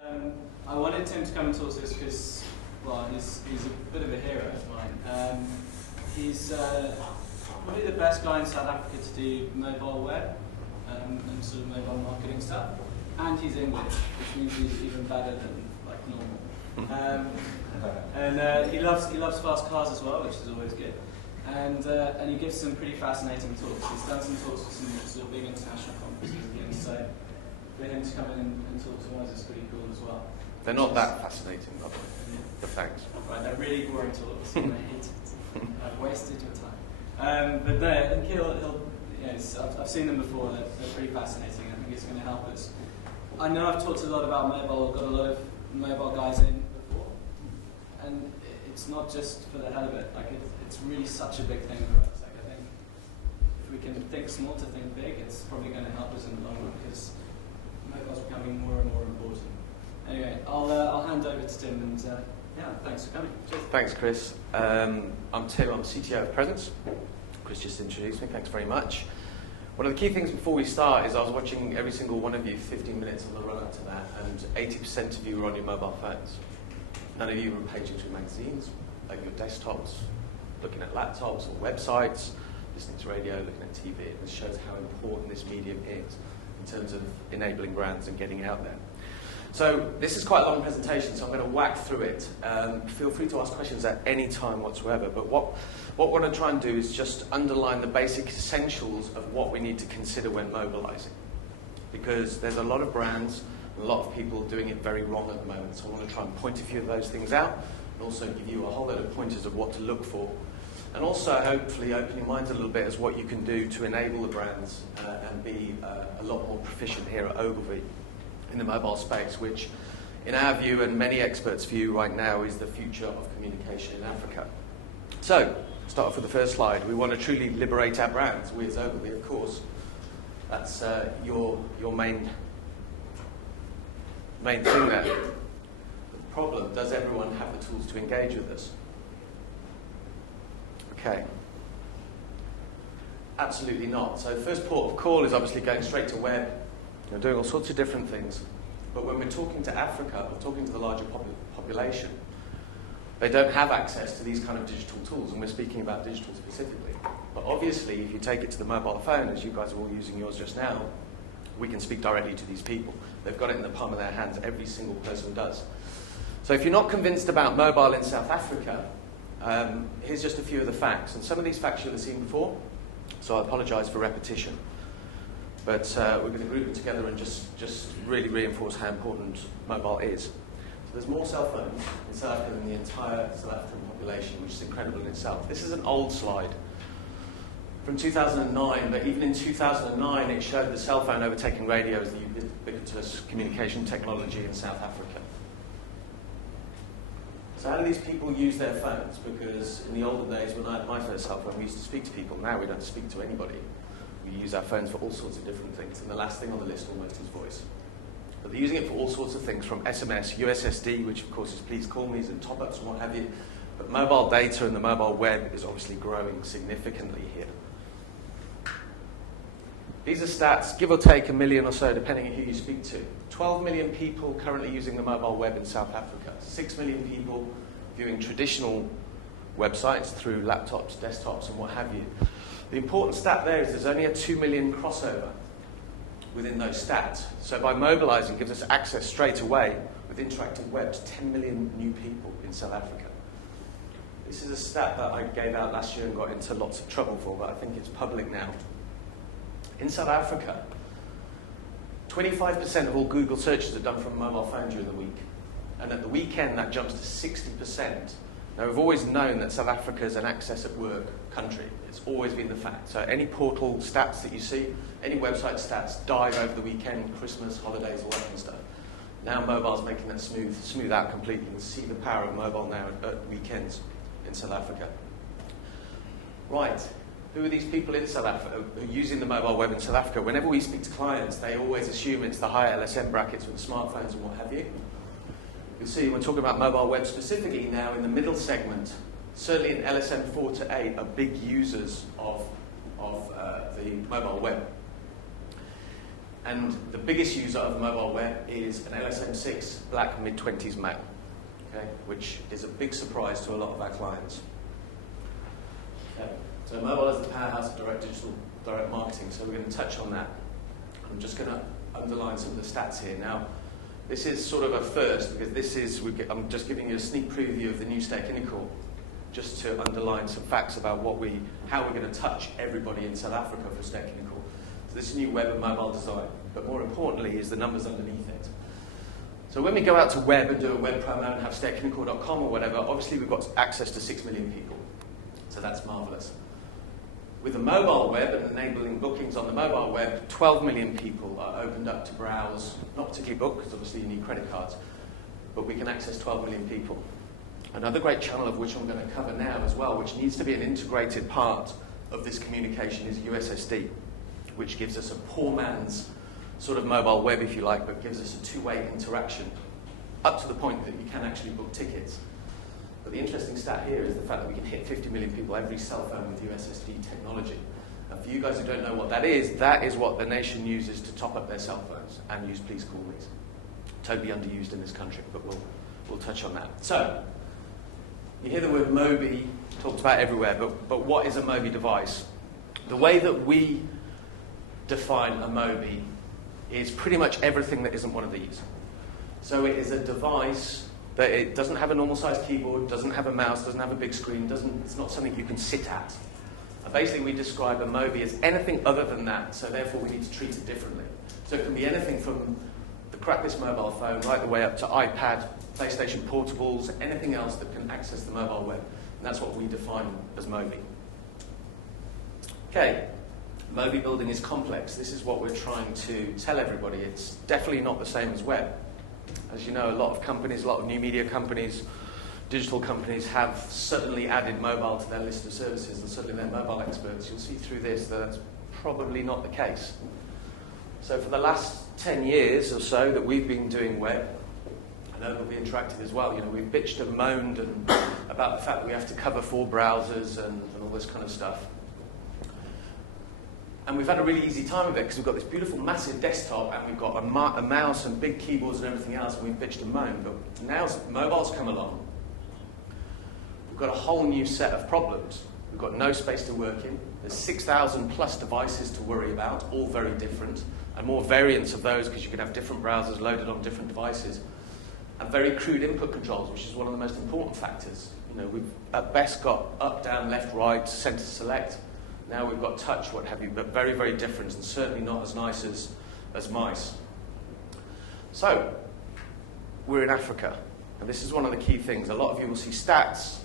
I wanted Tim to come and talk to us because, well, he's a bit of a hero of mine. He's probably the best guy in South Africa to do mobile web and sort of mobile marketing stuff. And he's English, which means he's even better than like normal. And he loves fast cars as well, which is always good. And he gives some pretty fascinating talks. He's done some talks for some sort of big international conferences again, so for him to come in and talk to us is pretty cool as well. They're not that fascinating, by the way. Yeah. But thanks. Right, they're really boring talks. I hate it. I've wasted your time. But no, I think he'll I've seen them before. They're pretty fascinating. I think it's going to help us. I know I've talked a lot about mobile. I've got a lot of mobile guys in before, and it's not just for the hell of it. Like it's really such a big thing for us. Like I think if we can think small to think big, it's probably going to help us in the long run because mobile's becoming more and more important. Anyway, I'll hand over to Tim and yeah, thanks for coming. Cheers. Thanks, Chris. I'm Tim. I'm CTO of Prezence. Chris just introduced me. Thanks very much. One of the key things before we start is I was watching every single one of you 15 minutes on the run-up to that, and 80% of you were on your mobile phones. None of you were paging through magazines, like your desktops, looking at laptops or websites, listening to radio, looking at TV. It shows how important this medium is in terms of enabling brands and getting out there. So this is quite a long presentation, so I'm going to whack through it. Feel free to ask questions at any time whatsoever, but what we're going to try and do is just underline the basic essentials of what we need to consider when mobilizing. Because there's a lot of brands, and a lot of people doing it very wrong at the moment, so I want to try and point a few of those things out, and also give you a whole load of pointers of what to look for. And also, hopefully, open your minds a little bit as what you can do to enable the brands and be a lot more proficient here at Ogilvy in the mobile space, which, in our view and many experts' view right now, is the future of communication in Africa. So, start off with the first slide. We want to truly liberate our brands. We as Ogilvy, of course. That's your main thing there. The problem, does everyone have the tools to engage with us? Okay. Absolutely not. So first port of call is obviously going straight to web. You're doing all sorts of different things. But when we're talking to Africa, we're talking to the larger population. They don't have access to these kind of digital tools, and we're speaking about digital specifically. But obviously, if you take it to the mobile phone, as you guys are all using yours just now, we can speak directly to these people. They've got it in the palm of their hands. Every single person does. So if you're not convinced about mobile in South Africa, here's just a few of the facts. And some of these facts you'll have seen before, so I apologize for repetition. But we're going to group them together and just really reinforce how important mobile is. So there's more cell phones in South Africa than the entire South African population, which is incredible in itself. This is an old slide from 2009, but even in 2009 it showed the cell phone overtaking radio as the ubiquitous communication technology in South Africa. So how do these people use their phones? Because in the older days when I had my first cell phone, we used to speak to people. Now we don't speak to anybody. We use our phones for all sorts of different things, and the last thing on the list almost is voice. But they're using it for all sorts of things, from SMS, USSD, which of course is please call me's and top-ups and what have you. But mobile data and the mobile web is obviously growing significantly here. These are stats, give or take 1 million or so, depending on who you speak to. 12 million people currently using the mobile web in South Africa. 6 million people viewing traditional websites through laptops, desktops, and what have you. The important stat there is there's only a 2 million crossover within those stats. So by mobilizing, it gives us access straight away with interactive web to 10 million new people in South Africa. This is a stat that I gave out last year and got into lots of trouble for, but I think it's public now. In South Africa, 25% of all Google searches are done from a mobile phone during the week. And at the weekend, that jumps to 60%. Now, we've always known that South Africa is an access at work country. It's always been the fact. So any portal stats that you see, any website stats dive over the weekend, Christmas, holidays, all that kind of stuff. Now mobile's making that smooth out completely. You can see the power of mobile now at weekends in South Africa. Right, who are these people in South Africa who are using the mobile web in South Africa? Whenever we speak to clients, they always assume it's the higher LSM brackets with the smartphones and what have you. You'll see we're talking about mobile web specifically now in the middle segment. Certainly in LSM 4 to 8 are big users of the mobile web. And the biggest user of the mobile web is an LSM6 black mid-20s male, okay, which is a big surprise to a lot of our clients. Okay. So mobile is the powerhouse of direct marketing, so we're going to touch on that. I'm just going to underline some of the stats here. Now, this is sort of a first, because this is, I'm just giving you a sneak preview of the new Stay Clinical, just to underline some facts about how we're going to touch everybody in South Africa for Stay Clinical. So this is new web and mobile design, but more importantly is the numbers underneath it. So when we go out to web and do a web promo and have stayclinical.com or whatever, obviously we've got access to 6 million people. So that's marvelous. With the mobile web and enabling bookings on the mobile web, 12 million people are opened up to browse, not particularly book, because obviously you need credit cards, but we can access 12 million people. Another great channel of which I'm going to cover now as well, which needs to be an integrated part of this communication, is USSD, which gives us a poor man's sort of mobile web, if you like, but gives us a two-way interaction up to the point that you can actually book tickets. But the interesting stat here is the fact that we can hit 50 million people every cell phone with USSD technology. And for you guys who don't know what that is what the nation uses to top up their cell phones and use Please Call Me's. Totally underused in this country, but we'll touch on that. So, you hear the word Mobi talked about everywhere, but what is a Mobi device? The way that we define a Mobi is pretty much everything that isn't one of these. So it is a device that it doesn't have a normal sized keyboard, doesn't have a mouse, doesn't have a big screen, it's not something you can sit at. And basically we describe a Mobi as anything other than that, so therefore we need to treat it differently. So it can be anything from the crappiest mobile phone right the way up to iPad, PlayStation portables, anything else that can access the mobile web. And that's what we define as Mobi. Okay, Mobi building is complex. This is what we're trying to tell everybody. It's definitely not the same as web. As you know, a lot of companies, a lot of new media companies, digital companies have suddenly added mobile to their list of services, and suddenly they're mobile experts. You'll see through this that that's probably not the case. So for the last 10 years or so that we've been doing web, and Ogilvy Interactive as well, we've bitched and moaned about the fact that we have to cover 4 browsers and all this kind of stuff. And we've had a really easy time of it because we've got this beautiful massive desktop and we've got a mouse and big keyboards and everything else, and we've bitched and moaned. But now mobile's come along, we've got a whole new set of problems. We've got no space to work in. There's 6,000 plus devices to worry about, all very different, and more variants of those because you can have different browsers loaded on different devices. And very crude input controls, which is one of the most important factors. We've at best got up, down, left, right, center select. Now we've got touch, what have you, but very, very different and certainly not as nice as mice. So, we're in Africa, and this is one of the key things. A lot of you will see stats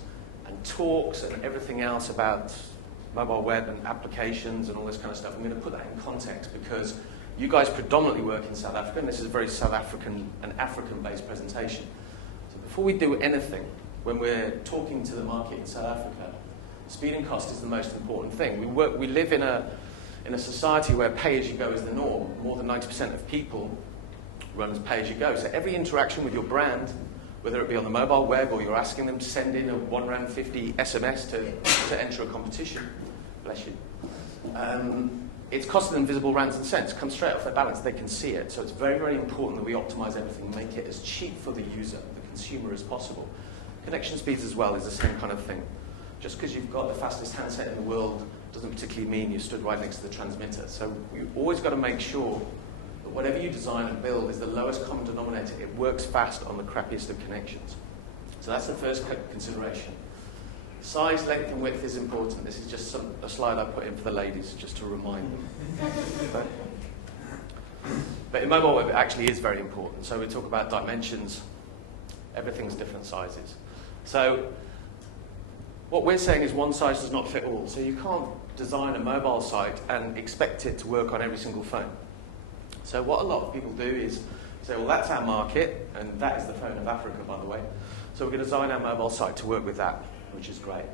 and talks and everything else about mobile web and applications and all this kind of stuff. I'm going to put that in context because you guys predominantly work in South Africa, and this is a very South African and African-based presentation. So before we do anything, when we're talking to the market in South Africa, speed and cost is the most important thing. We live in a society where pay-as-you-go is the norm. More than 90% of people run as pay-as-you-go. So every interaction with your brand, whether it be on the mobile web or you're asking them to send in a R1.50 SMS to enter a competition, bless you, it's costing them visible rands and cents. Comes straight off their balance, they can see it. So it's very, very important that we optimize everything and make it as cheap for the user, the consumer, as possible. Connection speeds as well is the same kind of thing. Just because you've got the fastest handset in the world doesn't particularly mean you stood right next to the transmitter. So you've always got to make sure that whatever you design and build is the lowest common denominator. It works fast on the crappiest of connections. So that's the first consideration. Size, length, and width is important. This is just a slide I put in for the ladies, just to remind them. But in mobile web, it actually is very important. So we talk about dimensions. Everything's different sizes. So what we're saying is one size does not fit all. So you can't design a mobile site and expect it to work on every single phone. So what a lot of people do is say, well, that's our market, and that is the phone of Africa, by the way. So we're going to design our mobile site to work with that, which is great.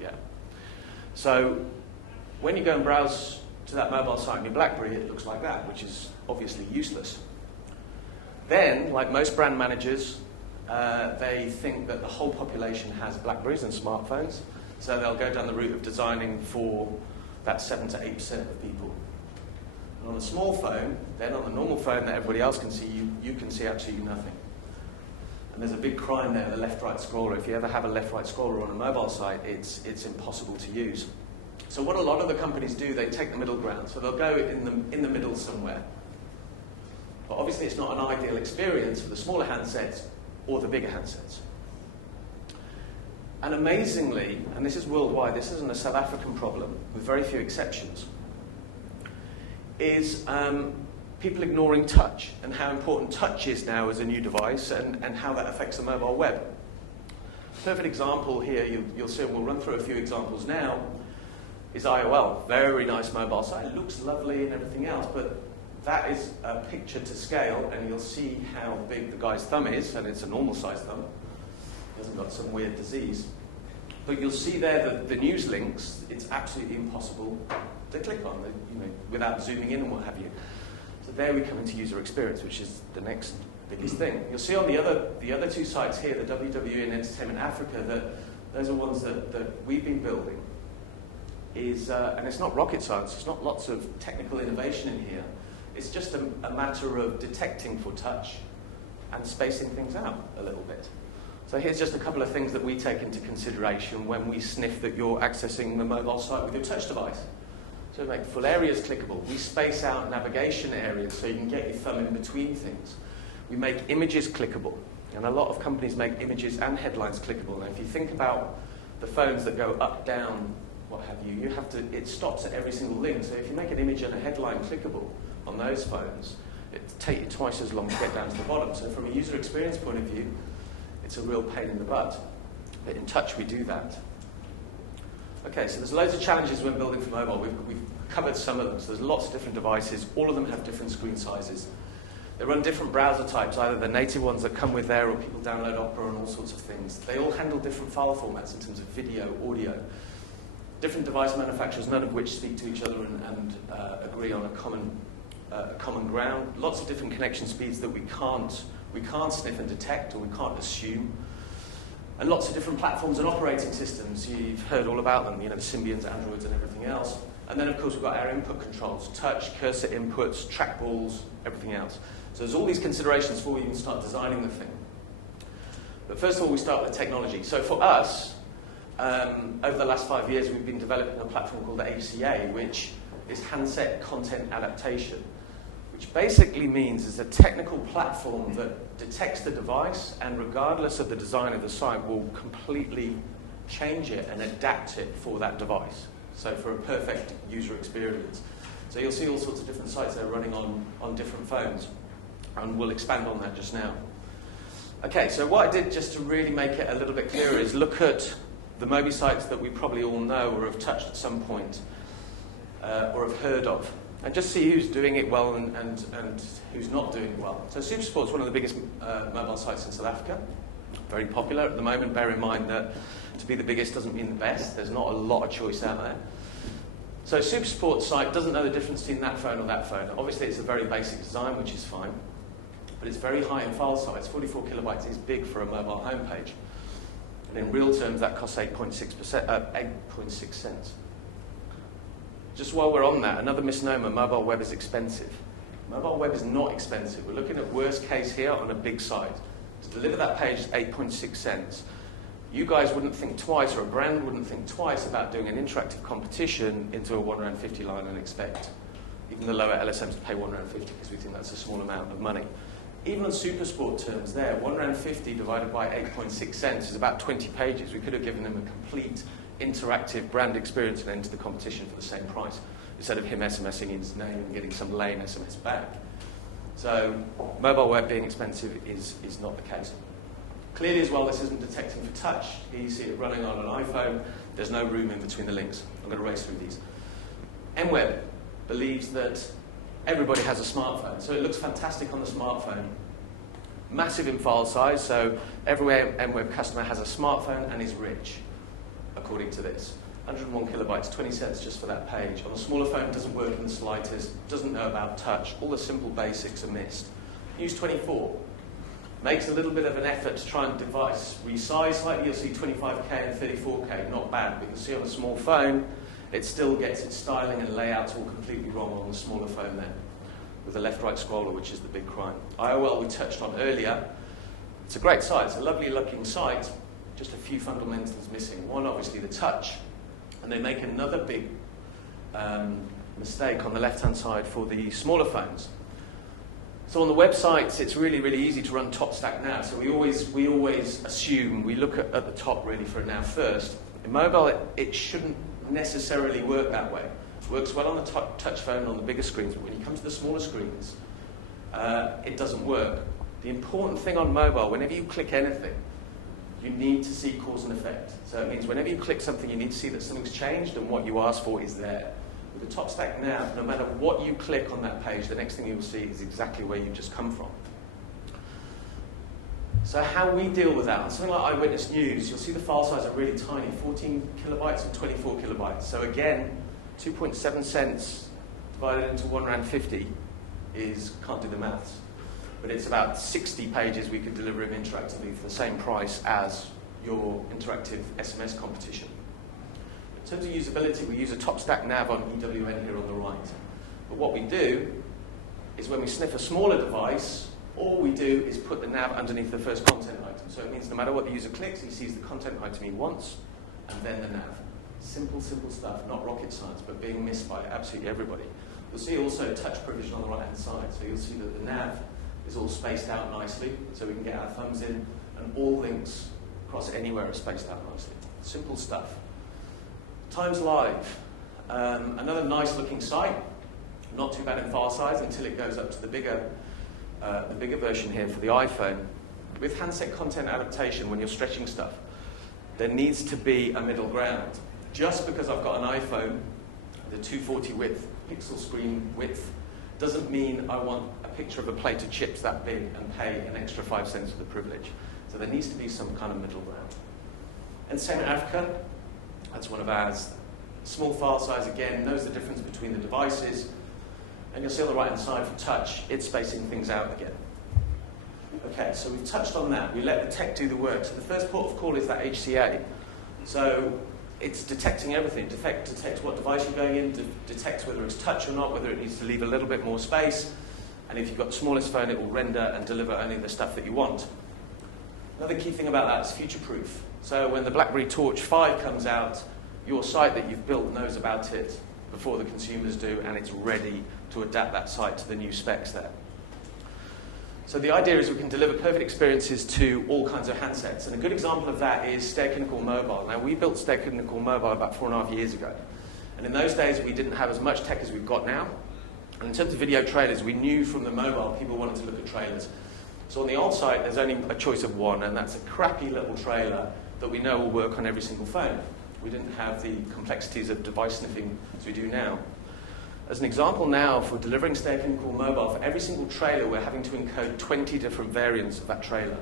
Yeah. So when you go and browse to that mobile site on your BlackBerry, it looks like that, which is obviously useless. Then, like most brand managers, they think that the whole population has BlackBerries and smartphones, so they'll go down the route of designing for that 7 to 8% of people. And on a small phone, then on a normal phone that everybody else can see, you can see absolutely nothing. And there's a big crime there, the left-right scroller. If you ever have a left-right scroller on a mobile site, it's impossible to use. So what a lot of the companies do, they take the middle ground. So they'll go in the middle somewhere. But obviously it's not an ideal experience for the smaller handsets or the bigger handsets. And amazingly, and this is worldwide, this isn't a South African problem, with very few exceptions, is people ignoring touch and how important touch is now as a new device and how that affects the mobile web. Perfect example here, you'll see, and we'll run through a few examples now, is IOL. Very nice mobile site, it looks lovely and everything else, but that is a picture to scale, and you'll see how big the guy's thumb is, and it's a normal size thumb. He hasn't got some weird disease. But you'll see there that the news links, it's absolutely impossible to click on, without zooming in and what have you. So there we come into user experience, which is the next biggest thing. You'll see on the other two sites here, the WWE and Entertainment Africa, that those are ones that we've been building. And it's not rocket science, it's not lots of technical innovation in here. It's just a matter of detecting for touch and spacing things out a little bit. So here's just a couple of things that we take into consideration when we sniff that you're accessing the mobile site with your touch device. So we make full areas clickable. We space out navigation areas so you can get your thumb in between things. We make images clickable. And a lot of companies make images and headlines clickable. Now if you think about the phones that go up, down, what have you, it stops at every single link. So if you make an image and a headline clickable on those phones, it takes you twice as long to get down to the bottom. So from a user experience point of view, it's a real pain in the butt. But in touch, we do that. Okay, so there's loads of challenges when building for mobile. We've covered some of them. So there's lots of different devices. All of them have different screen sizes. They run different browser types, either the native ones that come with there or people download Opera and all sorts of things. They all handle different file formats in terms of video, audio. Different device manufacturers, none of which speak to each other and agree on a common ground. Lots of different connection speeds that we can't sniff and detect, or we can't assume. And lots of different platforms and operating systems. You've heard all about them, the Symbians, Androids, and everything else. And then, of course, we've got our input controls, touch, cursor inputs, trackballs, everything else. So there's all these considerations before we even start designing the thing. But first of all, we start with technology. So for us, over the last 5 years, we've been developing a platform called the HCA, which is Handset Content Adaptation, which basically means it's a technical platform that detects the device and, regardless of the design of the site, will completely change it and adapt it for that device. So for a perfect user experience. So you'll see all sorts of different sites that are running on different phones, and we'll expand on that just now. Okay, so what I did just to really make it a little bit clearer is look at the Mobi sites that we probably all know or have touched at some point or have heard of, and just see who's doing it well and who's not doing it well. So Supersport's one of the biggest mobile sites in South Africa. Very popular at the moment. Bear in mind that to be the biggest doesn't mean the best. There's not a lot of choice out there. So Supersport's site doesn't know the difference between that phone or that phone. Obviously it's a very basic design, which is fine, but it's very high in file size. 44 kilobytes is big for a mobile homepage. And in real terms, that costs 8.6 cents. Just while we're on that, another misnomer, mobile web is expensive. Mobile web is not expensive. We're looking at worst case here on a big site. To deliver that page is 8.6 cents. You guys wouldn't think twice, or a brand wouldn't think twice about doing an interactive competition into a R1.50 line and expect even the lower LSMs to pay R1.50 because we think that's a small amount of money. Even on Supersport terms there, R1.50 divided by 8.6 cents is about 20 pages. We could have given them a complete interactive brand experience and entered the competition for the same price, instead of him SMSing his name and getting some lame SMS back. So mobile web being expensive is not the case. Clearly as well, this isn't detecting for touch. Here you see it running on an iPhone. There's no room in between the links. I'm going to race through these. MWeb believes that everybody has a smartphone, so it looks fantastic on the smartphone. Massive in file size, so every MWeb customer has a smartphone and is rich, according to this. 101 kilobytes, 20 cents just for that page. On a smaller phone, it doesn't work in the slightest, doesn't know about touch. All the simple basics are missed. Use 24. Makes a little bit of an effort to try and resize slightly. You'll see 25K and 34K, not bad. But you can see on a small phone, it still gets its styling and layouts all completely wrong on the smaller phone then, with the left-right scroller, which is the big crime. IOL we touched on earlier. It's a great site. It's a lovely looking site, just a few fundamentals missing. One, obviously, the touch. And they make another big mistake on the left-hand side for the smaller phones. So on the websites, it's really, really easy to run top stack nav. So we always assume, we look at the top really for a nav first. In mobile, it shouldn't necessarily work that way. It works well on the touch phone on the bigger screens, but when you come to the smaller screens, it doesn't work. The important thing on mobile, whenever you click anything, you need to see cause and effect. So it means whenever you click something, you need to see that something's changed and what you asked for is there. With the top stack nav, no matter what you click on that page, the next thing you'll see is exactly where you've just come from. So how we deal with that, on something like Eyewitness News, you'll see the file size are really tiny, 14 kilobytes and 24 kilobytes. So again, 2.7 cents divided into £1.50 can't do the maths. But it's about 60 pages we could deliver them interactively for the same price as your interactive SMS competition. In terms of usability, we use a top stack nav on EWN here on the right. But what we do is when we sniff a smaller device, all we do is put the nav underneath the first content item. So it means no matter what the user clicks, he sees the content item he wants, and then the nav. Simple, simple stuff, not rocket science, but being missed by absolutely everybody. You'll see also touch provision on the right-hand side. So you'll see that the nav is all spaced out nicely, so we can get our thumbs in, and all links across anywhere are spaced out nicely. Simple stuff. Times Live, another nice looking site, not too bad in file size until it goes up to the bigger version here for the iPhone. With handset content adaptation, when you're stretching stuff, there needs to be a middle ground. Just because I've got an iPhone, the 240 width, pixel screen width, doesn't mean I want a picture of a plate of chips that big and pay an extra 5 cents for the privilege. So there needs to be some kind of middle ground. And same in Africa, that's one of ours. Small file size again, knows the difference between the devices. And you'll see on the right hand side for touch, it's spacing things out again. Okay, so we've touched on that. We let the tech do the work. So the first port of call is that HCA. So it's detecting everything. Detects what device you're going in, detects whether it's touch or not, whether it needs to leave a little bit more space. And if you've got the smallest phone, it will render and deliver only the stuff that you want. Another key thing about that is future-proof. So when the BlackBerry Torch 5 comes out, your site that you've built knows about it before the consumers do, and it's ready to adapt that site to the new specs there. So the idea is we can deliver perfect experiences to all kinds of handsets. And a good example of that is Stay Clinical Mobile. Now, we built Stay Clinical Mobile about 4.5 years ago. And in those days, we didn't have as much tech as we've got now. And in terms of video trailers, we knew from the mobile people wanted to look at trailers. So on the old site, there's only a choice of one, and that's a crappy little trailer that we know will work on every single phone. We didn't have the complexities of device sniffing as we do now. As an example now, for delivering Stay Clinical Mobile, for every single trailer, we're having to encode 20 different variants of that trailer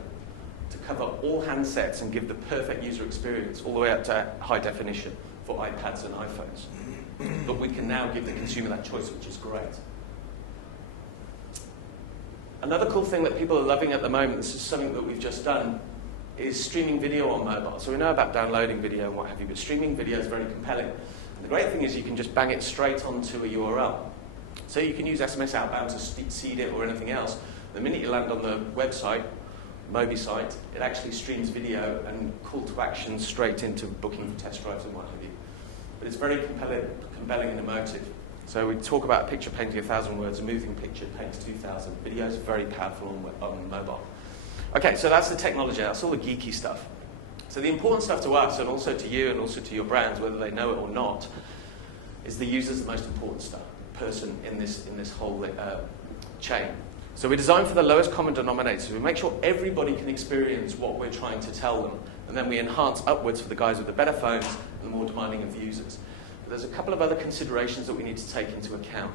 to cover all handsets and give the perfect user experience, all the way up to high definition for iPads and iPhones. But we can now give the consumer that choice, which is great. Another cool thing that people are loving at the moment, this is something that we've just done, is streaming video on mobile. So we know about downloading video and what have you, but streaming video is very compelling. And the great thing is you can just bang it straight onto a URL. So you can use SMS outbound to seed it or anything else. The minute you land on the website, Mobi site, it actually streams video and call to action straight into booking for test drives and what have you. But it's very compelling and emotive. So we talk about a picture painting 1,000 words, a moving picture paints 2,000. Video is very powerful on mobile. Okay, so that's the technology, that's all the geeky stuff. So the important stuff to us, and also to you, and also to your brands, whether they know it or not, is the user's the most important person in this whole chain. So we design for the lowest common denominator. So we make sure everybody can experience what we're trying to tell them, and then we enhance upwards for the guys with the better phones and the more demanding of the users. But there's a couple of other considerations that we need to take into account.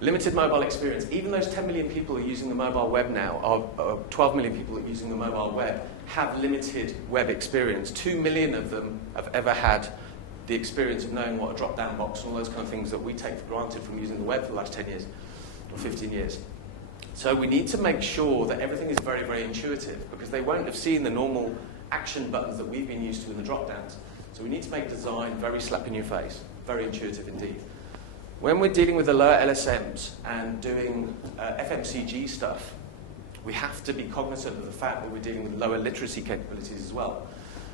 Limited mobile experience. Even those 10 million people who are using the mobile web now, or 12 million people who are using the mobile web, have limited web experience. 2 million of them have ever had the experience of knowing what a drop-down box and all those kind of things that we take for granted from using the web for the last 10 years or 15 years. So we need to make sure that everything is very, very intuitive, because they won't have seen the normal action buttons that we've been used to in the drop-downs. So we need to make design very slap in your face, very intuitive indeed. When we're dealing with the lower LSMs and doing FMCG stuff, we have to be cognizant of the fact that we're dealing with lower literacy capabilities as well.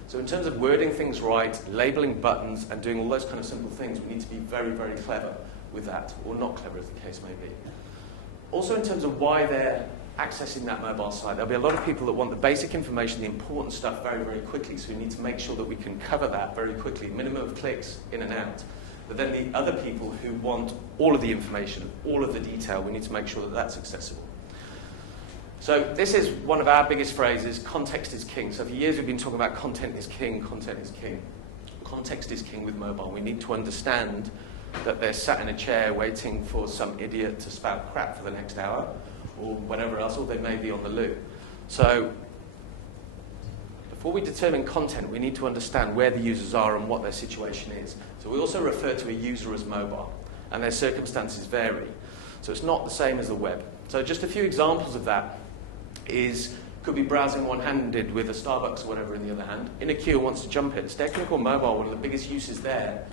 So in terms of wording things right, labeling buttons, and doing all those kind of simple things, we need to be very, very clever with that, or not clever as the case may be. Also in terms of why they're accessing that mobile site, there'll be a lot of people that want the basic information, the important stuff very, very quickly, so we need to make sure that we can cover that very quickly, minimum of clicks in and out. But then the other people who want all of the information, all of the detail, we need to make sure that that's accessible. So this is one of our biggest phrases, context is king. So for years we've been talking about content is king, content is king. Context is king with mobile. We need to understand that they're sat in a chair waiting for some idiot to spout crap for the next hour, or whatever else, or they may be on the loo. So before we determine content, we need to understand where the users are and what their situation is. So we also refer to a user as mobile, and their circumstances vary. So it's not the same as the web. So just a few examples of that could be browsing one-handed with a Starbucks or whatever in the other hand, in a queue and wants to jump in. Stair-Kinnickor Mobile, one of the biggest uses there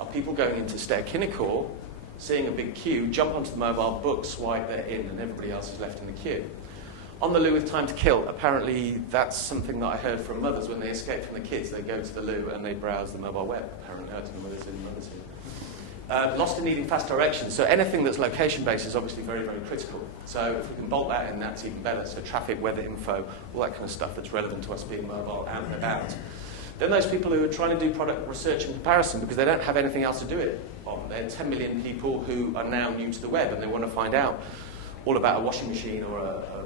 are people going into Stair-Kinnickor, seeing a big queue, jump onto the mobile, book, swipe, they're in, and everybody else is left in the queue. On the loo with time to kill, apparently that's something that I heard from mothers when they escape from the kids. They go to the loo and they browse the mobile web. Apparently, I don't know whether it's in mothers here. Lost and needing fast directions. So anything that's location-based is obviously very, very critical. So if we can bolt that in, that's even better. So traffic, weather info, all that kind of stuff that's relevant to us being mobile out and about. Then those people who are trying to do product research and comparison because they don't have anything else to do it on. There are 10 million people who are now new to the web and they want to find out all about a washing machine or a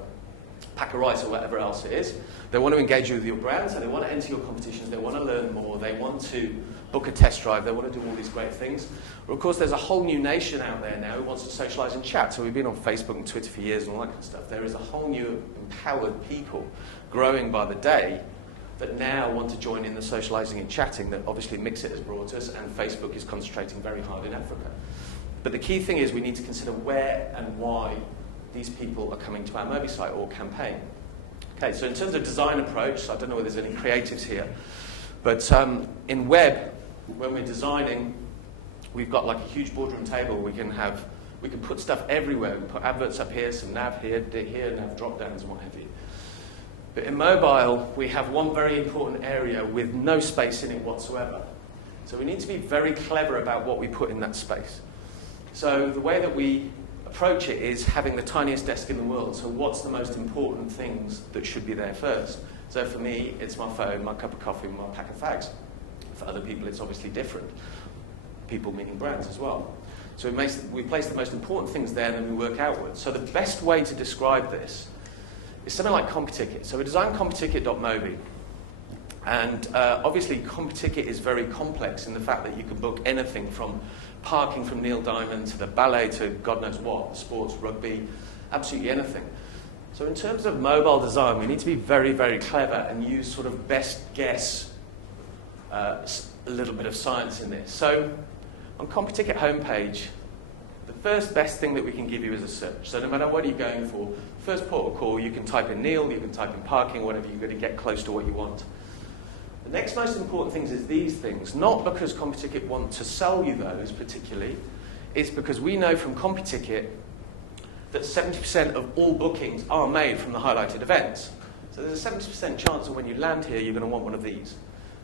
pack of rice or whatever else it is. They want to engage with your brand, so they want to enter your competitions, they want to learn more, they want to book a test drive, they want to do all these great things. But of course, there's a whole new nation out there now who wants to socialize and chat. So we've been on Facebook and Twitter for years and all that kind of stuff. There is a whole new empowered people growing by the day that now want to join in the socializing and chatting that obviously Mixit has brought us, and Facebook is concentrating very hard in Africa. But the key thing is we need to consider where and why these people are coming to our Mobi site or campaign. Okay, so in terms of design approach, I don't know whether there's any creatives here, but in web, when we're designing, we've got like a huge boardroom table. We can put stuff everywhere. We put adverts up here, some nav here, nav drop downs and what have you. But in mobile, we have one very important area with no space in it whatsoever. So we need to be very clever about what we put in that space. So the way that we approach it is having the tiniest desk in the world. So what's the most important things that should be there first? So for me, it's my phone, my cup of coffee, and my pack of fags. For other people, it's obviously different. People meaning brands as well. So we place the most important things there, and then we work outwards. So the best way to describe this is something like CompuTicket. So we designed CompuTicket.mobi. And obviously, CompuTicket is very complex in the fact that you can book anything from parking from Neil Diamond to the ballet to God knows what, sports, rugby, absolutely anything. So in terms of mobile design, we need to be very, very clever and use sort of best guess, a little bit of science in this. So on CompuTicket homepage, the first best thing that we can give you is a search. So no matter what you're going for, first port of call, you can type in Neil, you can type in parking, whatever, you're going to get close to what you want. The next most important things is these things, not because CompuTicket want to sell you those particularly, it's because we know from CompuTicket that 70% of all bookings are made from the highlighted events. So there's a 70% chance that when you land here, you're going to want one of these.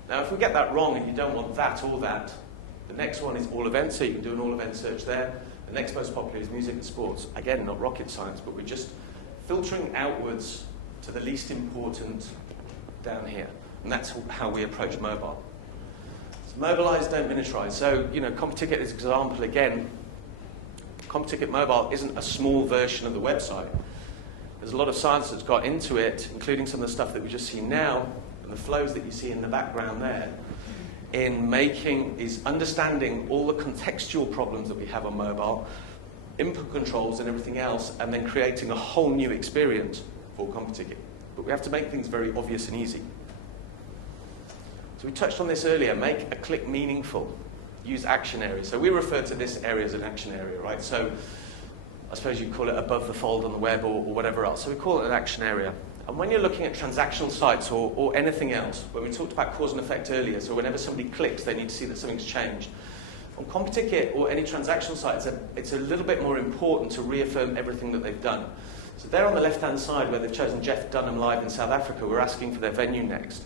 Now, if we get that wrong and you don't want that or that, the next one is all events, so you can do an all event search there. The next most popular is music and sports. Again, not rocket science, but we're just filtering outwards to the least important down here. And that's how we approach mobile. So mobilize, don't miniaturize. So, CompuTicket is an example again. CompuTicket Mobile isn't a small version of the website. There's a lot of science that's got into it, including some of the stuff that we just see now, and the flows that you see in the background there, is understanding all the contextual problems that we have on mobile, input controls and everything else, and then creating a whole new experience for CompuTicket. But we have to make things very obvious and easy. So we touched on this earlier, make a click meaningful, use action areas. So we refer to this area as an action area, right? So I suppose you'd call it above the fold on the web or whatever else. So we call it an action area. And when you're looking at transactional sites or anything else, when we talked about cause and effect earlier, so whenever somebody clicks, they need to see that something's changed. On CompuTicket or any transactional site, it's a little bit more important to reaffirm everything that they've done. So there on the left-hand side, where they've chosen Jeff Dunham Live in South Africa, we're asking for their venue next.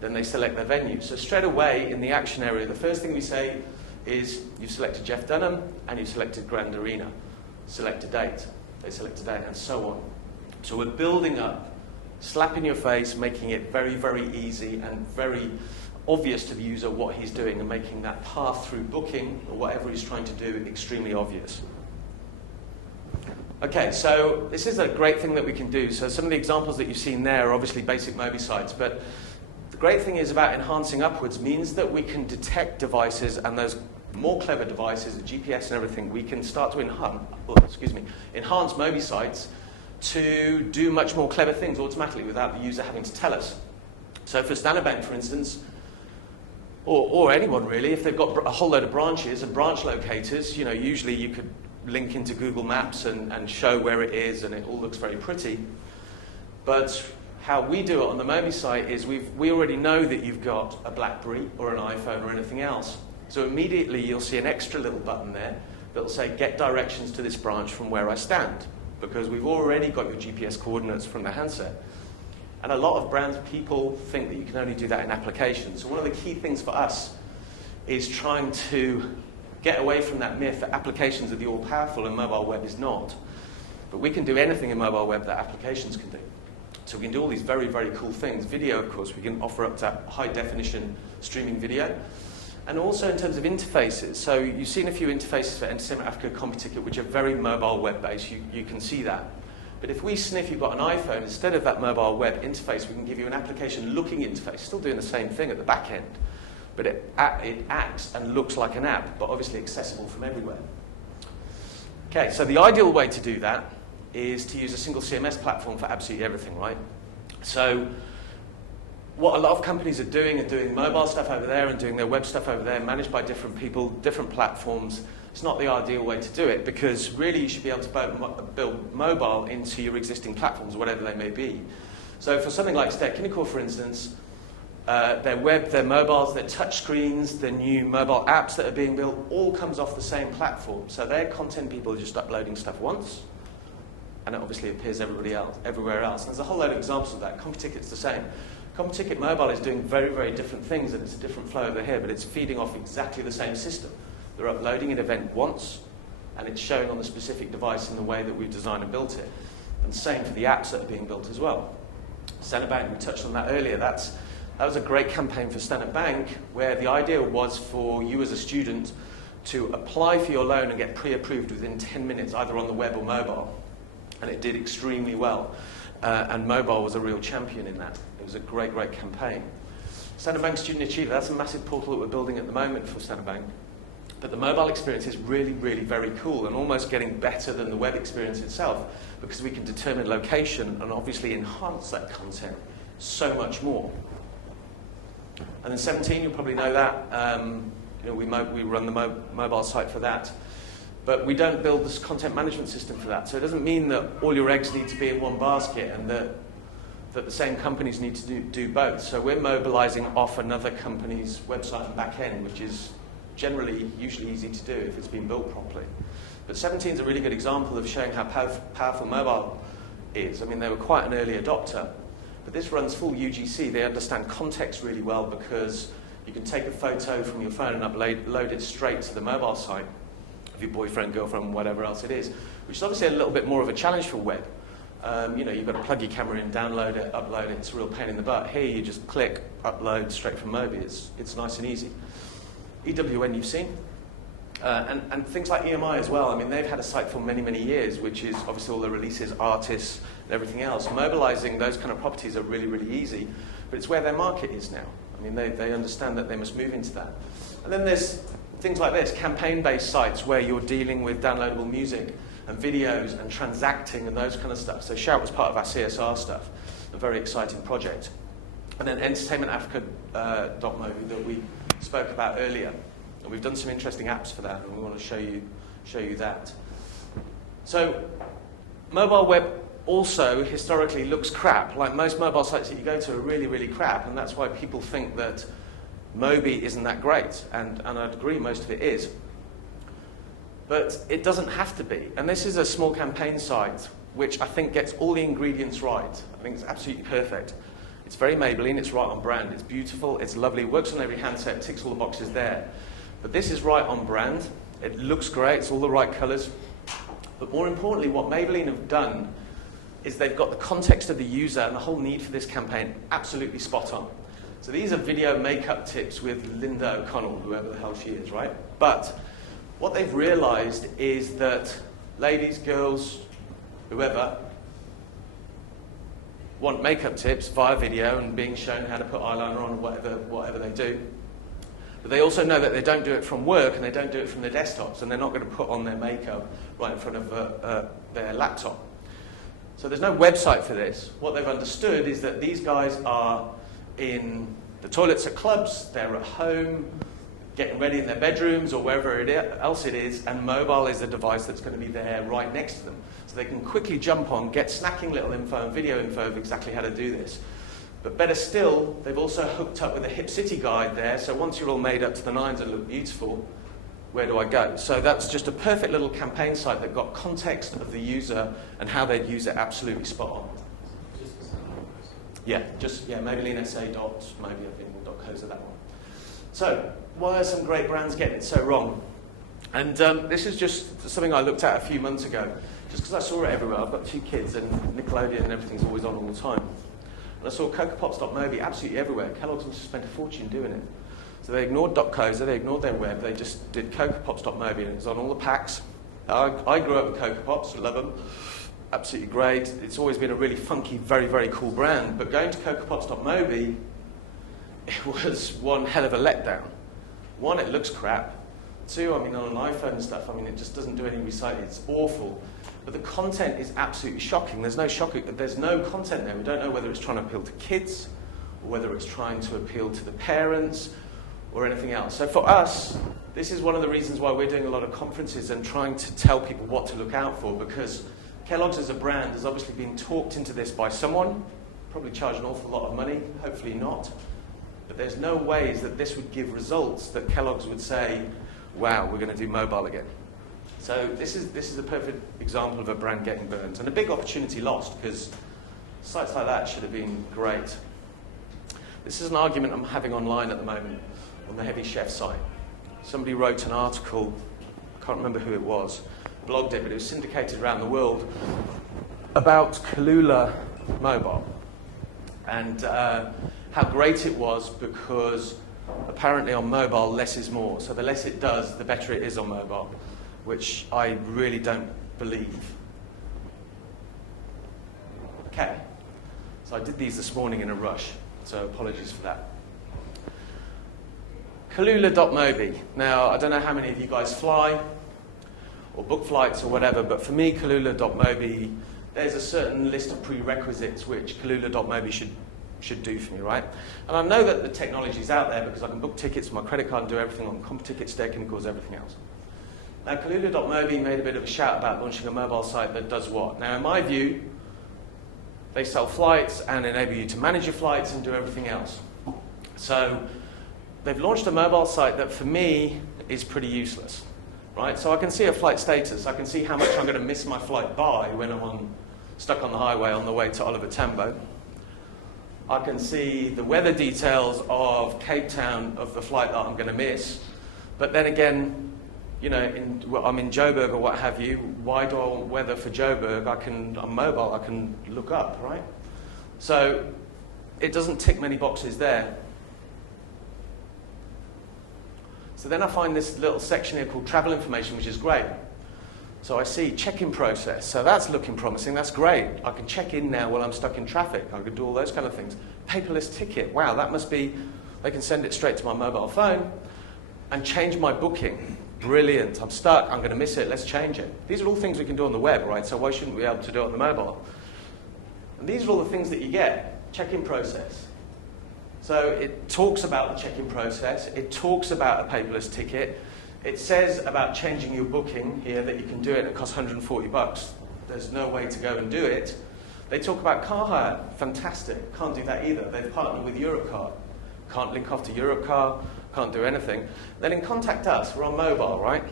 Then they select their venue. So straight away in the action area, the first thing we say is you've selected Jeff Dunham and you've selected Grand Arena. Select a date. They select a date, and so on. So we're building up, slapping your face, making it very, very easy and very obvious to the user what he's doing, and making that path through booking or whatever he's trying to do extremely obvious. Okay, so this is a great thing that we can do. So some of the examples that you've seen there are obviously basic Mobi sites, but the great thing is about enhancing upwards means that we can detect devices, and those more clever devices, the GPS and everything, we can start to enhance Mobi sites to do much more clever things automatically without the user having to tell us. So for Standard Bank, for instance, or anyone really, if they've got a whole load of branches and branch locators, you know, usually you could link into Google Maps and show where it is, and it all looks very pretty. But how we do it on the Mobi site is we already know that you've got a BlackBerry or an iPhone or anything else. So immediately you'll see an extra little button there that'll say, get directions to this branch from where I stand, because we've already got your GPS coordinates from the handset. And a lot of brands, people think that you can only do that in applications. So one of the key things for us is trying to get away from that myth that applications are the all-powerful and mobile web is not. But we can do anything in mobile web that applications can do. So we can do all these very, very cool things. Video, of course, we can offer up to high-definition streaming video. And also in terms of interfaces. So you've seen a few interfaces for Entertainment Africa, CompuTicket, which are very mobile web-based. You can see that. But if we sniff you've got an iPhone, instead of that mobile web interface, we can give you an application-looking interface, still doing the same thing at the back end. But it acts and looks like an app, but obviously accessible from everywhere. Okay, so the ideal way to do that is to use a single CMS platform for absolutely everything, right? So what a lot of companies are doing mobile stuff over there and doing their web stuff over there, managed by different people, different platforms. It's not the ideal way to do it, because really you should be able to build mobile into your existing platforms, whatever they may be. So for something like Ster-Kinekor, for instance, their web, their mobiles, their touch screens, the new mobile apps that are being built, all comes off the same platform. So their content people are just uploading stuff once, and it obviously appears everywhere else. And there's a whole load of examples of that. CompuTicket's the same. CompuTicket Mobile is doing very, very different things, and it's a different flow over here, but it's feeding off exactly the same system. They're uploading an event once, and it's showing on the specific device in the way that we've designed and built it. And same for the apps that are being built as well. Standard Bank, we touched on that earlier. That was a great campaign for Standard Bank, where the idea was for you as a student to apply for your loan and get pre-approved within 10 minutes, either on the web or mobile. And it did extremely well. And mobile was a real champion in that. It was a great, great campaign. Standard Bank Student Achiever, that's a massive portal that we're building at the moment for Standard Bank. But the mobile experience is really, really very cool, and almost getting better than the web experience itself, because we can determine location and obviously enhance that content so much more. And then 17, you'll probably know that. We run the mobile site for that. But we don't build this content management system for that. So it doesn't mean that all your eggs need to be in one basket, and that the same companies need to do both. So we're mobilizing off another company's website and back end, which is usually easy to do if it's been built properly. But 17 is a really good example of showing how powerful mobile is. I mean, they were quite an early adopter, but this runs full UGC. They understand context really well, because you can take a photo from your phone and upload it straight to the mobile site of your boyfriend, girlfriend, whatever else it is, which is obviously a little bit more of a challenge for web. You've got to plug your camera in, download it, upload it. It's a real pain in the butt. Here, you just click, upload straight from Mobi. It's nice and easy. EWN you've seen. And things like EMI as well. I mean, they've had a site for many, many years, which is obviously all the releases, artists, and everything else. Mobilizing those kind of properties are really, really easy, but it's where their market is now. I mean, they understand that they must move into that. And then there's things like this, campaign-based sites where you're dealing with downloadable music and videos and transacting and those kind of stuff. So Shout was part of our CSR stuff, a very exciting project. And then Entertainment Africa .mobi that we spoke about earlier. And we've done some interesting apps for that, and we want to show you that. So mobile web also historically looks crap. Like most mobile sites that you go to are really, really crap, and that's why people think that Mobi isn't that great, and I'd agree most of it is. But it doesn't have to be, and this is a small campaign site which I think gets all the ingredients right. I think it's absolutely perfect. It's very Maybelline, it's right on brand, it's beautiful, it's lovely, works on every handset, ticks all the boxes there. But this is right on brand, it looks great, it's all the right colours. But more importantly, what Maybelline have done is they've got the context of the user and the whole need for this campaign absolutely spot on. So these are video makeup tips with Linda O'Connell, whoever the hell she is, right? But what they've realised is that ladies, girls, whoever, want makeup tips via video and being shown how to put eyeliner on or whatever they do. But they also know that they don't do it from work and they don't do it from their desktops, and they're not going to put on their makeup right in front of their laptop. So there's no website for this. What they've understood is that these guys are in the toilets at clubs, they're at home, getting ready in their bedrooms or wherever else it is, and mobile is the device that's going to be there right next to them. So they can quickly jump on, get snacking little info and video info of exactly how to do this. But better still, they've also hooked up with a Hip City guide there, so once you're all made up to the nines and look beautiful, where do I go? So that's just a perfect little campaign site that got context of the user and how they'd use it absolutely spot on. Yeah, Maybelline SA dot, maybe I think dot co's of that one. So, why are some great brands getting it so wrong? And this is just something I looked at a few months ago, just because I saw it everywhere. I've got 2 kids, and Nickelodeon and everything's always on all the time. And I saw CocoPops.mobi absolutely everywhere. Kellogg's must have spent a fortune doing it. So they ignored .coza, they ignored their web, they just did CocoPops.mobi, and it was on all the packs. I grew up with Coco Pops, love them. Absolutely great. It's always been a really funky, very, very cool brand. But going to CocoPops.mobi, it was one hell of a letdown. 1, it looks crap. 2, I mean, on an iPhone and stuff, I mean, it just doesn't do any reciting. It's awful. But the content is absolutely shocking. There's no content there. We don't know whether it's trying to appeal to kids, or whether it's trying to appeal to the parents, or anything else. So for us, this is one of the reasons why we're doing a lot of conferences and trying to tell people what to look out for, because Kellogg's as a brand has obviously been talked into this by someone, probably charged an awful lot of money, hopefully not. But there's no ways that this would give results that Kellogg's would say, wow, we're going to do mobile again. So this is a perfect example of a brand getting burnt, and a big opportunity lost, because sites like that should have been great. This is an argument I'm having online at the moment on the Heavy Chef site. Somebody wrote an article, I can't remember who it was, blogged it, but it was syndicated around the world, about Kalula Mobile, and how great it was because apparently on mobile less is more. So the less it does, the better it is on mobile, which I really don't believe. Okay, so I did these this morning in a rush, so apologies for that. Kalula.mobi. Now, I don't know how many of you guys fly or book flights or whatever, but for me, Kalula.mobi, there's a certain list of prerequisites which Kalula.mobi should do for me, right? And I know that the technology's out there because I can book tickets with my credit card and do everything on CompuTicket, Stare Chemicals, everything else. Now, Kalula.mobi made a bit of a shout about launching a mobile site that does what? Now, in my view, they sell flights and enable you to manage your flights and do everything else. So they've launched a mobile site that, for me, is pretty useless, right? So I can see a flight status. I can see how much I'm going to miss my flight by when I'm stuck on the highway on the way to Oliver Tambo. I can see the weather details of Cape Town of the flight that I'm going to miss. But then again, you know, I'm in Joburg or what have you. Why do I want weather for Joburg? I'm mobile. I can look up, right? So it doesn't tick many boxes there. So then I find this little section here called travel information, which is great. So I see check-in process. So that's looking promising. That's great. I can check in now while I'm stuck in traffic. I can do all those kind of things. Paperless ticket. Wow, that must be, they can send it straight to my mobile phone and change my booking. Brilliant. I'm stuck. I'm going to miss it. Let's change it. These are all things we can do on the web, right? So why shouldn't we be able to do it on the mobile? And these are all the things that you get. Check-in process. So it talks about the check-in process. It talks about a paperless ticket. It says about changing your booking here that you can do it. It costs $140. There's no way to go and do it. They talk about car hire, fantastic, can't do that either. They've partnered with Europcar, can't link off to Europcar, can't do anything. Then in Contact Us, we're on mobile, right?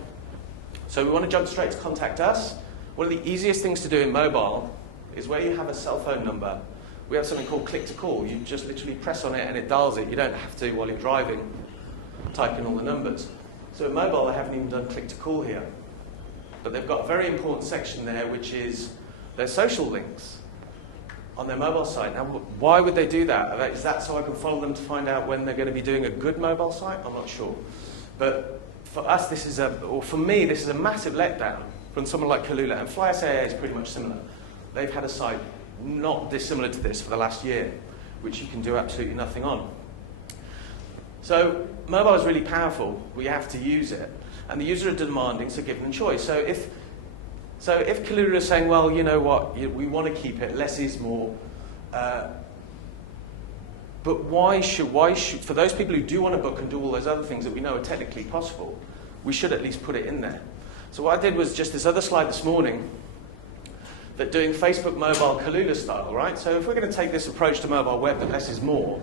So we want to jump straight to Contact Us. One of the easiest things to do in mobile is where you have a cell phone number, we have something called click to call. You just literally press on it and it dials it. You don't have to, while you're driving, type in all the numbers. So in mobile, they haven't even done click to call here. But they've got a very important section there, which is their social links on their mobile site. Now, why would they do that? Is that so I can follow them to find out when they're going to be doing a good mobile site? I'm not sure. But for us, or for me, this is a massive letdown from someone like Kalula. And FlySAA is pretty much similar. They've had a site not dissimilar to this for the last year, which you can do absolutely nothing on. So mobile is really powerful. We have to use it. And the user are demanding, so give them choice. So if Kalula is saying, well, you know what, we want to keep it, less is more, but why should, for those people who do want to book and do all those other things that we know are technically possible, we should at least put it in there. So what I did was just this other slide this morning, that doing Facebook mobile Kalula style, right? So if we're going to take this approach to mobile web that less is more,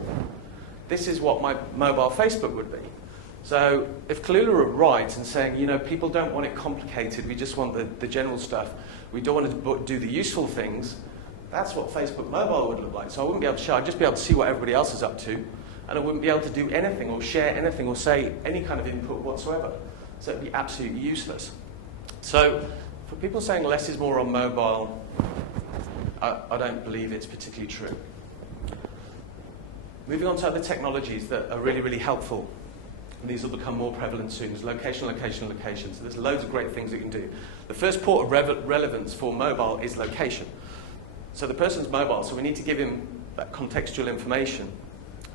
this is what my mobile Facebook would be. So if Kalula are right and saying, you know, people don't want it complicated, we just want the general stuff, we don't want to do the useful things, that's what Facebook mobile would look like. So I wouldn't be able to show, I'd just be able to see what everybody else is up to, and I wouldn't be able to do anything or share anything or say any kind of input whatsoever. So it'd be absolutely useless. So for people saying less is more on mobile, I don't believe it's particularly true. Moving on to other technologies that are really, really helpful. And these will become more prevalent soon. There's location, location, location. So there's loads of great things you can do. The first port of relevance for mobile is location. So the person's mobile, so we need to give him that contextual information.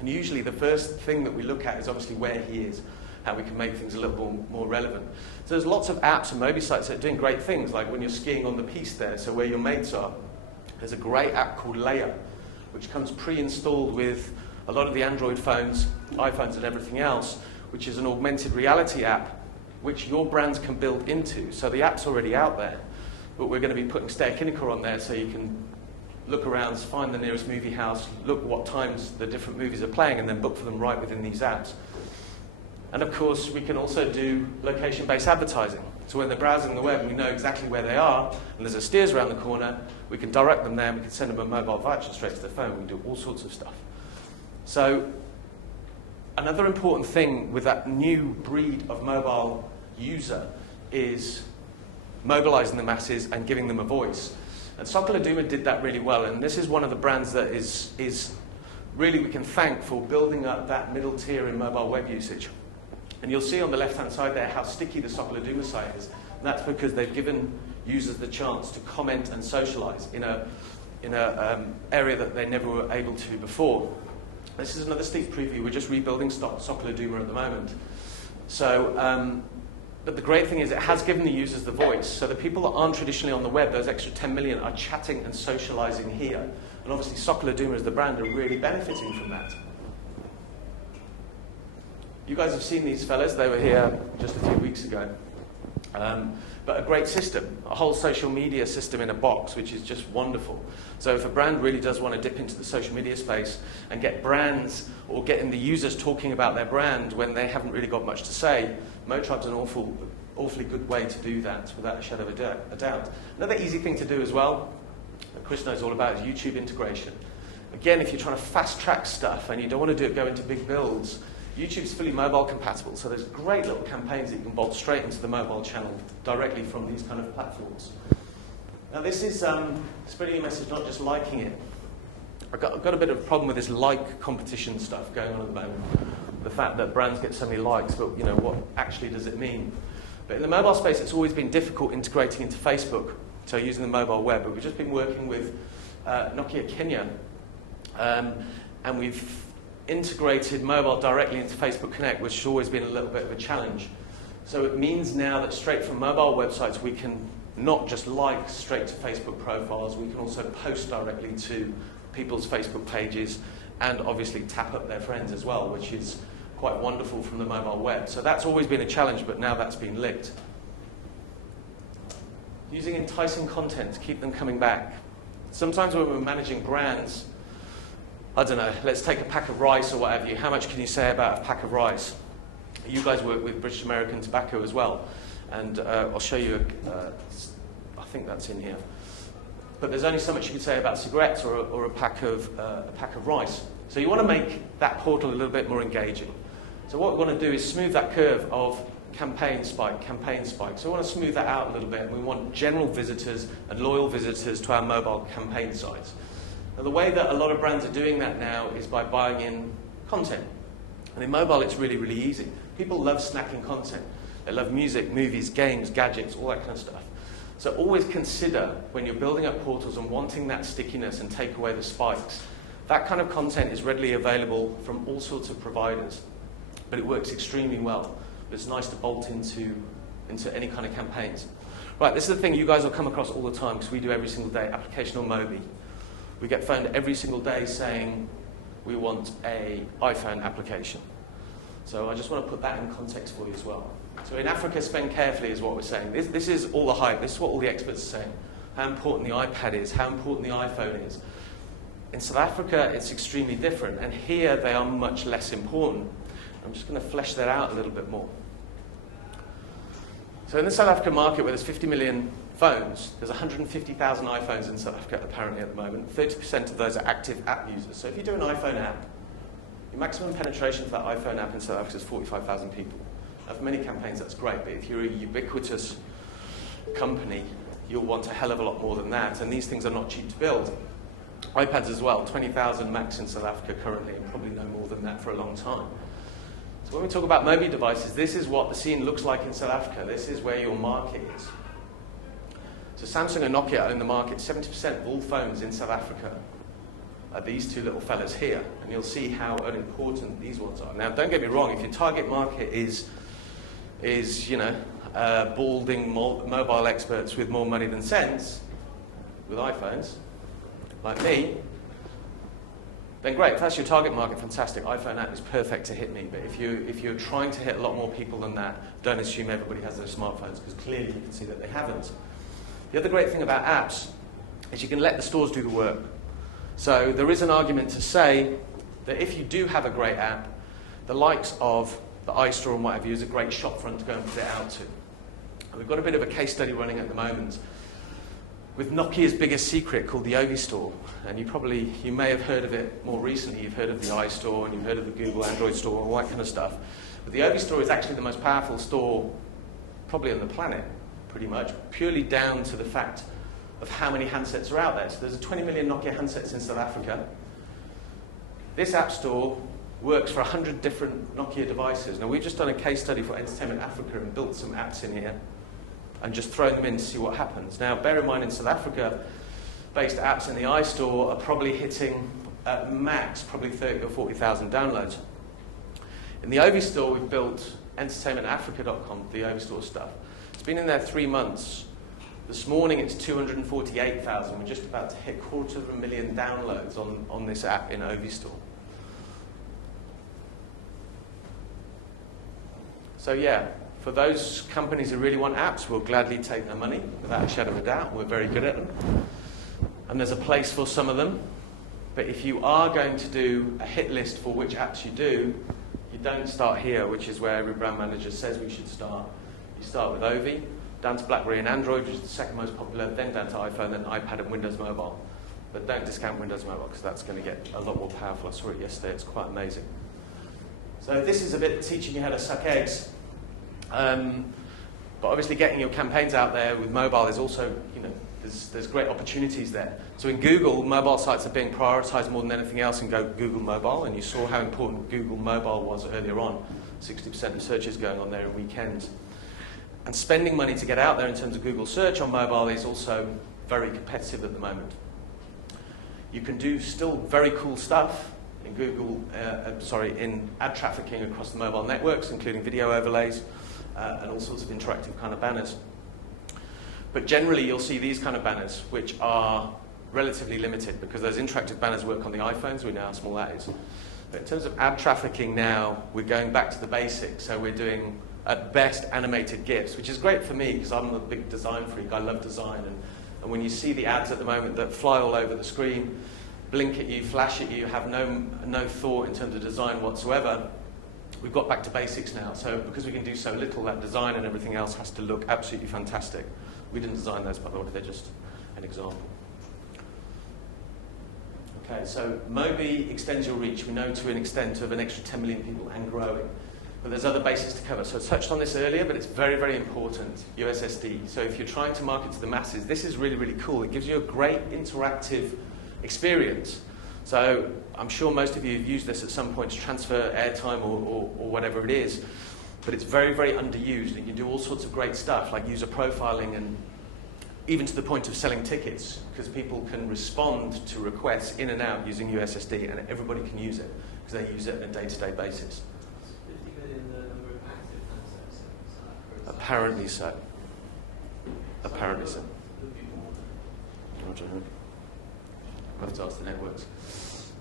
And usually the first thing that we look at is obviously where he is, how we can make things a little more relevant. So there's lots of apps and mobile sites that are doing great things, like when you're skiing on the piste there, so where your mates are. There's a great app called Layer, which comes pre-installed with a lot of the Android phones, iPhones and everything else, which is an augmented reality app, which your brands can build into. So the app's already out there, but we're going to be putting Stay Kinnicker on there so you can look around, find the nearest movie house, look what times the different movies are playing, and then book for them right within these apps. And of course, we can also do location-based advertising. So when they're browsing the web, we know exactly where they are, and there's a Steers around the corner, we can direct them there, and we can send them a mobile voucher straight to their phone. We can do all sorts of stuff. So another important thing with that new breed of mobile user is mobilizing the masses and giving them a voice. And Sokola Duma did that really well, and this is one of the brands that is really we can thank for building up that middle tier in mobile web usage. And you'll see on the left-hand side there how sticky the Sokola Duma site is. And that's because they've given users the chance to comment and socialize in a area that they never were able to before. This is another sneak preview. We're just rebuilding Sokola Duma at the moment. So, but the great thing is it has given the users the voice. So the people that aren't traditionally on the web, those extra 10 million, are chatting and socializing here. And obviously Sokola Duma as the brand are really benefiting from that. You guys have seen these fellas. They were here just a few weeks ago. But a great system, a whole social media system in a box, which is just wonderful. So if a brand really does want to dip into the social media space and get brands or getting the users talking about their brand when they haven't really got much to say, MoTribe's an awfully good way to do that without a shadow of a doubt. Another easy thing to do as well, that Chris knows all about, is YouTube integration. Again, if you're trying to fast track stuff and you don't want to go into big builds, YouTube's fully mobile compatible, so there's great little campaigns that you can bolt straight into the mobile channel directly from these kind of platforms. Now this is spreading a message, not just liking it. I've got a bit of a problem with this like competition stuff going on at the moment. The fact that brands get so many likes, but you know, what actually does it mean? But in the mobile space, it's always been difficult integrating into Facebook, so using the mobile web. But we've just been working with Nokia Kenya, and we've integrated mobile directly into Facebook Connect, which has always been a little bit of a challenge. So it means now that straight from mobile websites, we can not just like straight to Facebook profiles, we can also post directly to people's Facebook pages and obviously tap up their friends as well, which is quite wonderful from the mobile web. So that's always been a challenge, but now that's been licked. Using enticing content to keep them coming back. Sometimes when we're managing brands, I don't know, let's take a pack of rice or whatever. How much can you say about a pack of rice? You guys work with British American Tobacco as well. And I'll show you, I think that's in here. But there's only so much you can say about cigarettes or a pack of rice. So you want to make that portal a little bit more engaging. So what we want to do is smooth that curve of campaign spike. So we want to smooth that out a little bit. And we want general visitors and loyal visitors to our mobile campaign sites. Now, the way that a lot of brands are doing that now is by buying in content. And in mobile, it's really, really easy. People love snacking content. They love music, movies, games, gadgets, all that kind of stuff. So always consider, when you're building up portals and wanting that stickiness and take away the spikes, that kind of content is readily available from all sorts of providers. But it works extremely well. It's nice to bolt into any kind of campaigns. Right, this is the thing you guys will come across all the time, because we do every single day, application or Mobi. We get phoned every single day saying we want an iPhone application. So I just want to put that in context for you as well. So in Africa, spend carefully is what we're saying. This is all the hype. This is what all the experts are saying. How important the iPad is, how important the iPhone is. In South Africa, it's extremely different. And here, they are much less important. I'm just going to flesh that out a little bit more. So in the South African market, where there's 50 million phones, there's 150,000 iPhones in South Africa apparently at the moment. 30% of those are active app users. So if you do an iPhone app, your maximum penetration for that iPhone app in South Africa is 45,000 people. Now, for many campaigns, that's great, but if you're a ubiquitous company, you'll want a hell of a lot more than that, and these things are not cheap to build. iPads as well, 20,000 max in South Africa currently, and probably no more than that for a long time. So when we talk about Mobi devices, this is what the scene looks like in South Africa. This is where your market is. So Samsung and Nokia own the market. 70% of all phones in South Africa are these two little fellas here. And you'll see how unimportant these ones are. Now, don't get me wrong. If your target market is balding mobile experts with more money than sense, with iPhones, like me, then great. If that's your target market, fantastic. iPhone app is perfect to hit me. But if you're trying to hit a lot more people than that, don't assume everybody has those smartphones, because clearly you can see that they haven't. The other great thing about apps is you can let the stores do the work. So there is an argument to say that if you do have a great app, the likes of the iStore and whatever is a great shop front to go and put it out to. And we've got a bit of a case study running at the moment with Nokia's biggest secret called the Ovi Store. And you may have heard of it more recently. You've heard of the iStore and you've heard of the Google Android Store, all that kind of stuff. But the Ovi Store is actually the most powerful store probably on the planet, pretty much, purely down to the fact of how many handsets are out there. So there's 20 million Nokia handsets in South Africa. This app store works for 100 different Nokia devices. Now, we've just done a case study for Entertainment Africa and built some apps in here and just thrown them in to see what happens. Now, bear in mind, in South Africa, based apps in the iStore are probably hitting, at max, probably 30 or 40,000 downloads. In the Ovi Store, we've built entertainmentafrica.com, the Ovi Store stuff. It's been in there 3 months. This morning, it's 248,000. We're just about to hit 250,000 downloads on this app in Ovi Store. So yeah, for those companies who really want apps, we'll gladly take their money, without a shadow of a doubt. We're very good at them. And there's a place for some of them. But if you are going to do a hit list for which apps you do, you don't start here, which is where every brand manager says we should start. You start with Ovi, down to BlackBerry and Android, which is the second most popular, then down to iPhone, then iPad and Windows Mobile. But don't discount Windows Mobile, because that's going to get a lot more powerful. I saw it yesterday. It's quite amazing. So this is a bit teaching you how to suck eggs. But obviously getting your campaigns out there with mobile is also, there's great opportunities there. So in Google, mobile sites are being prioritized more than anything else in Google Mobile, and you saw how important Google Mobile was earlier on. 60% of searches going on there in weekends. And spending money to get out there in terms of Google search on mobile is also very competitive at the moment. You can do still very cool stuff in in ad trafficking across the mobile networks, including video overlays and all sorts of interactive kind of banners. But generally, you'll see these kind of banners, which are relatively limited, because those interactive banners work on the iPhones. We know how small that is. But in terms of ad trafficking now, we're going back to the basics. So we're doing, at best, animated GIFs, which is great for me, because I'm a big design freak. I love design, and And when you see the ads at the moment that fly all over the screen, blink at you, flash at you, have no thought in terms of design whatsoever, we've got back to basics now. So because we can do so little, that design and everything else has to look absolutely fantastic. We didn't design those, by the way, they're just an example. Okay, so Mobi extends your reach, we know, to an extent of an extra 10 million people and growing. But there's other bases to cover. So I touched on this earlier, but it's very, very important, USSD. So if you're trying to market to the masses, this is really, really cool. It gives you a great interactive experience. So I'm sure most of you have used this at some point to transfer airtime or whatever it is, but it's very, very underused, and you can do all sorts of great stuff like user profiling, and even to the point of selling tickets, because people can respond to requests in and out using USSD, and everybody can use it because they use it on a day-to-day basis. 50 million the number of active handsets. Apparently so. Apparently so. There'll be more. I'll have to ask the networks.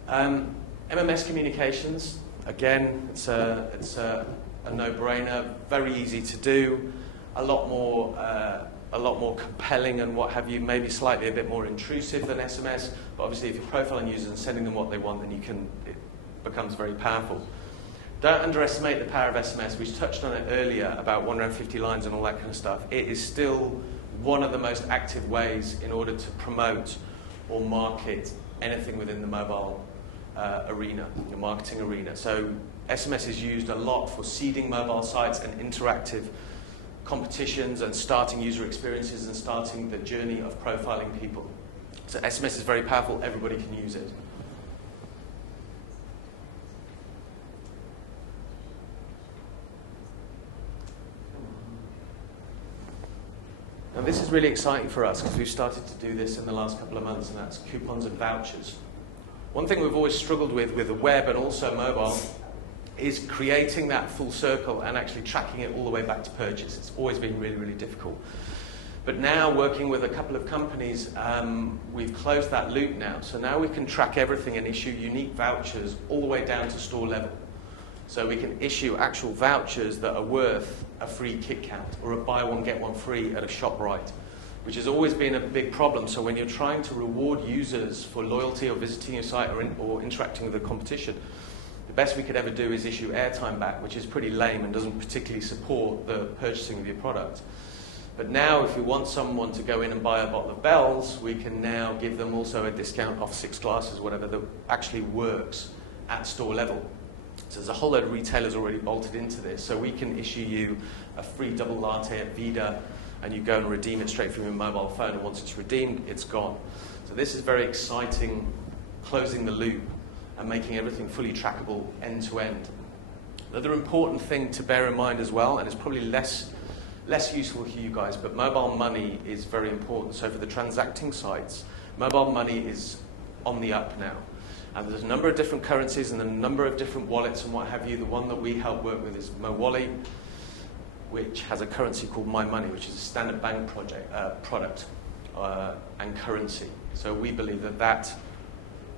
MMS communications, again, it's a no-brainer, very easy to do, a lot more compelling and what have you, maybe slightly a bit more intrusive than SMS, but obviously if you're profiling users and sending them what they want, then it becomes very powerful. Don't underestimate the power of SMS. We touched on it earlier about 150 lines and all that kind of stuff. It is still one of the most active ways in order to promote or market anything within the mobile arena, the marketing arena. So SMS is used a lot for seeding mobile sites and interactive competitions and starting user experiences and starting the journey of profiling people. So SMS is very powerful, everybody can use it. Now this is really exciting for us because we've started to do this in the last couple of months, and that's coupons and vouchers. One thing we've always struggled with the web and also mobile is creating that full circle and actually tracking it all the way back to purchase. It's always been really, really difficult. But now, working with a couple of companies, we've closed that loop now. So now we can track everything and issue unique vouchers all the way down to store level. So we can issue actual vouchers that are worth a free Kit Kat or a buy one, get one free at a ShopRite, which has always been a big problem. So when you're trying to reward users for loyalty or visiting your site or interacting with the competition, the best we could ever do is issue airtime back, which is pretty lame and doesn't particularly support the purchasing of your product. But now if we want someone to go in and buy a bottle of Bells, we can now give them also a discount off 6 glasses, whatever, that actually works at store level. So there's a whole load of retailers already bolted into this. So we can issue you a free double latte at Vida, and you go and redeem it straight from your mobile phone, and once it's redeemed, it's gone. So this is very exciting, closing the loop and making everything fully trackable end to end. Another important thing to bear in mind as well, and it's probably less useful for you guys, but mobile money is very important. So for the transacting sites, mobile money is on the up now. And there's a number of different currencies and a number of different wallets and what have you. The one that we help work with is MoWally, which has a currency called My Money, which is a standard bank product and currency. So we believe that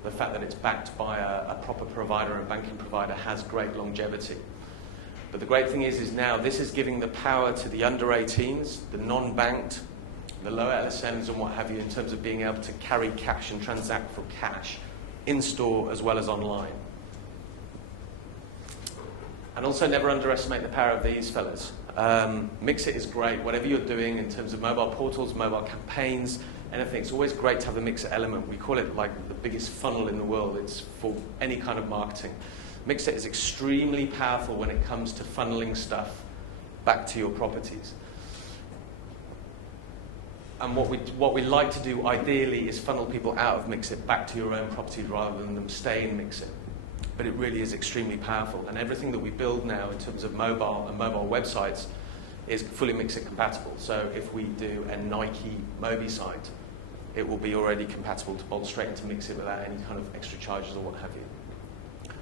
the fact that it's backed by a proper provider, a banking provider, has great longevity. But the great thing is now this is giving the power to the under 18s, the non-banked, the low LSMs and what have you, in terms of being able to carry cash and transact for cash in store as well as online. And also never underestimate the power of these fellas. Mixit is great. Whatever you're doing in terms of mobile portals, mobile campaigns, anything, it's always great to have the Mixit element. We call it like the biggest funnel in the world. It's for any kind of marketing. Mixit is extremely powerful when it comes to funneling stuff back to your properties. And what we like to do ideally is funnel people out of Mixit back to your own property rather than them stay in Mixit. But it really is extremely powerful. And everything that we build now in terms of mobile and mobile websites is fully Mixit compatible. So if we do a Nike Mobi site, it will be already compatible to bolt straight into Mixit without any kind of extra charges or what have you.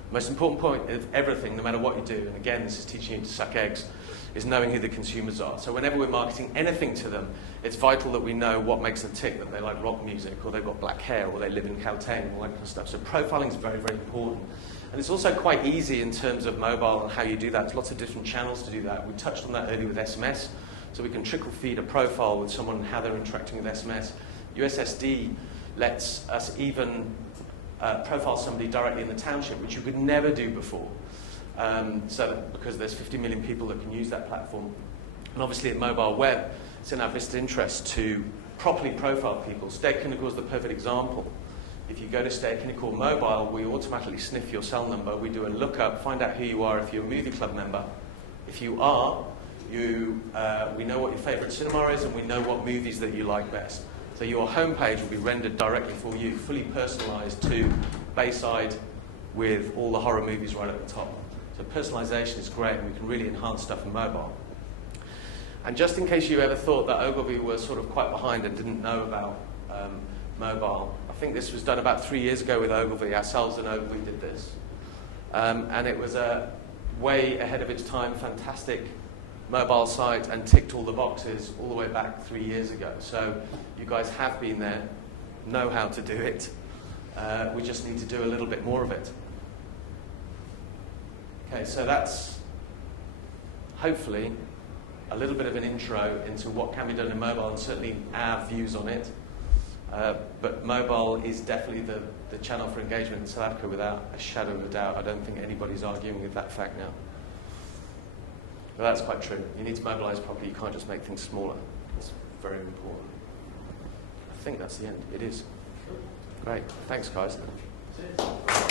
The most important point of everything, no matter what you do, and again, this is teaching you to suck eggs, is knowing who the consumers are. So whenever we're marketing anything to them, it's vital that we know what makes them tick, that they like rock music, or they've got black hair, or they live in Caltech, all that kind of stuff. So profiling is very, very important. And it's also quite easy in terms of mobile and how you do that. There's lots of different channels to do that. We touched on that earlier with SMS. So we can trickle feed a profile with someone and how they're interacting with SMS. USSD lets us even profile somebody directly in the township, which you could never do before. Because there's 50 million people that can use that platform. And obviously at mobile web, it's in our best interest to properly profile people. State Clinical is the perfect example. If you go to State Clinical Mobile, we automatically sniff your cell number. We do a lookup, find out who you are if you're a movie club member. If you are, we know what your favourite cinema is and we know what movies that you like best. So your homepage will be rendered directly for you, fully personalised to Bayside with all the horror movies right at the top. So personalisation is great and we can really enhance stuff in mobile. And just in case you ever thought that Ogilvy was sort of quite behind and didn't know about mobile, I think this was done about 3 years ago with Ogilvy. Ourselves and Ogilvy did this. And it was way ahead of its time, fantastic mobile site, and ticked all the boxes all the way back 3 years ago. So you guys have been there, know how to do it. We just need to do a little bit more of it. Okay, so that's hopefully a little bit of an intro into what can be done in mobile and certainly our views on it. But mobile is definitely the channel for engagement in South Africa without a shadow of a doubt. I don't think anybody's arguing with that fact now. But that's quite true. You need to mobilise properly. You can't just make things smaller. It's very important. I think that's the end. It is. Great. Thanks, guys. Cheers.